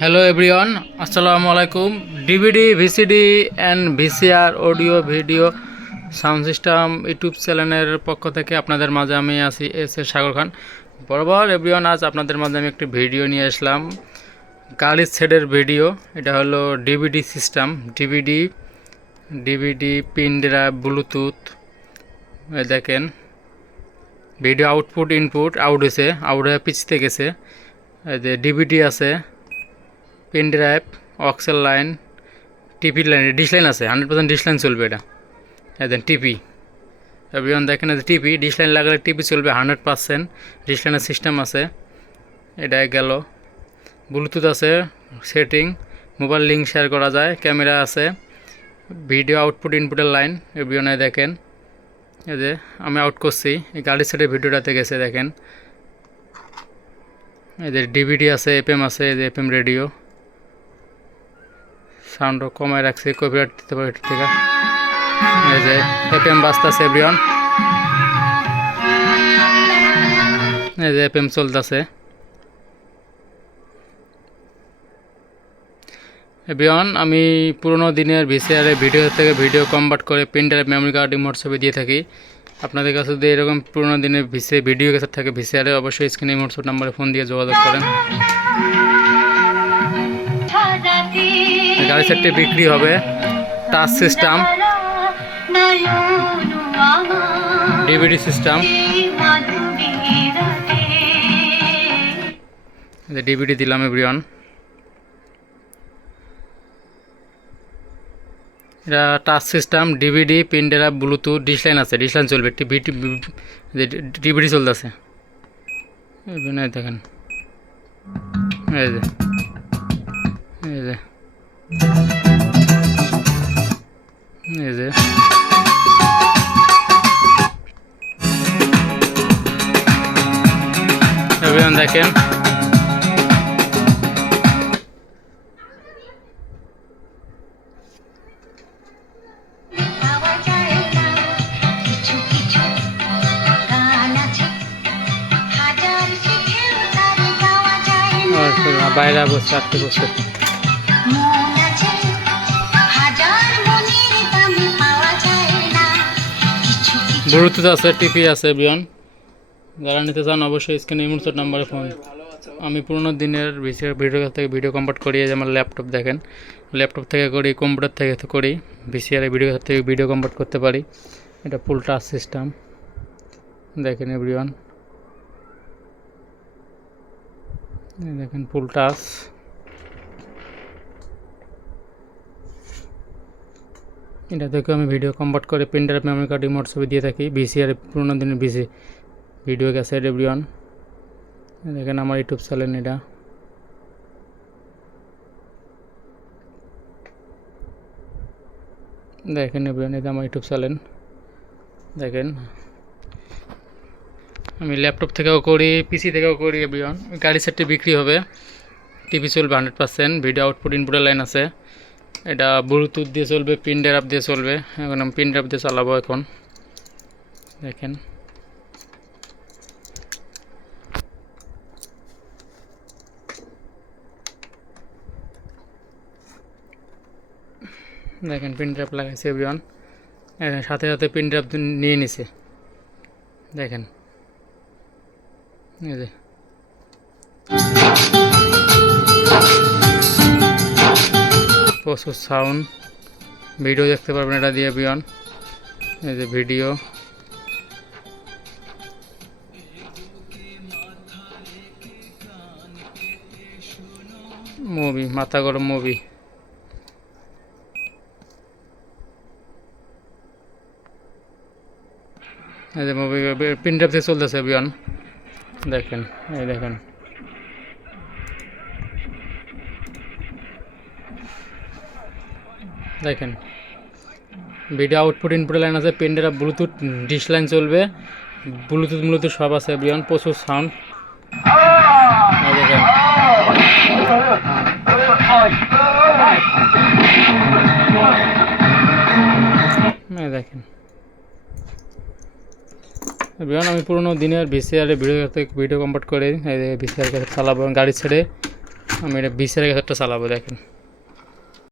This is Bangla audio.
হ্যালো এভরিওয়ান আসসালামু আলাইকুম DVD VCD and VCR audio video sound system YouTube চ্যানেলের পক্ষ থেকে আপনাদের মাঝে আমি আছি এস এ সাগর খান। বরাবর এভরিওয়ান আজ আপনাদের মাঝে আমি একটি ভিডিও নিয়ে আসলাম। গাড়ির সেটের ভিডিও এটা হলো DVD system DVD DVD pin drive Bluetooth. দেখেন ভিডিও আউটপুট ইনপুট আউট হয়েছে আউট হয়ে পিছতে গেছে। ডিভিডি আছে pen drive, অক্সেল line, TP line, dish line আছে, হান্ড্রেড পার্সেন্ট ডিশ লাইন চলবে এটা। দেন টিপি। এভরিওয়ান দেখেন টিপি, ডিশ লাইন লাগালে টিপি চলবে হান্ড্রেড পার্সেন্ট। ডিশ লাইনের সিস্টেম আছে, এটা গেল। ব্লুটুথ আছে সেটিং মোবাইল লিঙ্ক শেয়ার করা যায়, ক্যামেরা আছে ভিডিও আউটপুট ইনপুটের লাইন এভরিওয়ানে দেখেন। এই যে আমি আউট করছি, এই গাড়ির সাইডে ভিডিওটাতে গেছে, দেখেন। এদের ডিভিডি আছে এফএম আছে, এই যে এফএম রেডিও সাউন্ডও কমায় রাখছি কপিরাইট দিতে পারে এটার থেকে। এই যে এফএম বাজতেছে এভরিওয়ান এই যে এফএম চলতেছে। এভরিওয়ান আমি পুরোনো দিনের ভিসিআর ভিডিও থেকে ভিডিও কনভার্ট করে পেন ড্রাইভ মেমোরি কার্ড ছবি দিয়ে থাকি। আপনাদের কাছে যদি এরকম পুরোনো দিনের ভিসি ভিডিও কাছে থাকে ভিসিআরে অবশ্যই স্ক্রিনে ইমোট নাম্বারে ফোন দিয়ে যোগাযোগ করেন। গাড়ি সেটটি বিক্রি হবে। Touch system DVD system DVD দিলাম এভরিওয়ান। এটা touch system DVD pin Bluetooth dish line আছে ডিশ লাইন চলবে ডিভিডি চলতেছে। দেখেন। এই যে। গাওয়া যায় না। বাইরে বসে আটকে বসে। ব্লুটুথ আছে, টিপি আছে, বিয়ন। যারা নিতে চান অবশ্যই স্ক্রিনে ইমোটসের নাম্বারে ফোন আমি পুরোনো দিনের ভিডিও থেকে ভিডিও কনভার্ট করি যে আমার ল্যাপটপ দেখেন, ল্যাপটপ থেকে করি, কম্পিউটার থেকে করি ভিসিআর ভিডিও থেকে ভিডিও কনভার্ট করতে পারি। এটা ফুল টাচ সিস্টেম। দেখেন এভরিওয়ান দেখেন ফুল টাচ। এটা থেকে আমি ভিডিও কনভার্ট করে pen drive memory card remote ছবি দিয়ে থাকি। ভিসিআর পুরোনো দিনের ভিসি ভিডিও ক্যাসেট এভরিওয়ান দেখেন আমার ইউটিউব চ্যানেল এটা। দেখেন এভরিওয়ান এটা আমার ইউটিউব চ্যানেল দেখেন। আমি ল্যাপটপ থেকেও করি পিসি থেকেও করি এভরিওয়ান গাড়ি সেটটি বিক্রি হবে। টিভি চলবে হান্ড্রেড পার্সেন্ট ভিডিও আউটপুট ইনপুটের লাইন আছে। এটা ব্লুটুথ দিয়ে চলবে পিন ড্রাইভ দিয়ে চলবে। এখন আমি পিন ড্রাইভ দিয়ে চালাবো এখন। দেখেন। দেখেন পিন ড্রাইভ লাগাইছে এভরিওয়ান সাথে সাথে পিন ড্রাইভ নিয়ে নিছে। দেখেন। এই যে। প্রচুর সাউন্ড ভিডিও দেখতে পারবেন এটা দিয়ে বিয়ন এই যে ভিডিও মুভি মাথা গরম মুভি এই যে মুভি পিন ড্রাইভ চলতেছে বিয়ন দেখেন, এই দেখেন। দেখেন। ভিডিও আউটপুট ইনপুট লাইন আছে pen drive Bluetooth dish line চলবে। ব্লুটুথ ব্লুটুথ সব আছে বিয়ন প্রচুর সাউন্ড দেখেন। বিমান আমি পুরোনো দিনের ভিসিআর ভিডিও ভিডিও কনভার্ট করে। ভিসিআর কাছে চালাবো, গাড়ি ছেড়ে। আমি এটা বিসের একটা চালাবো, দেখেন।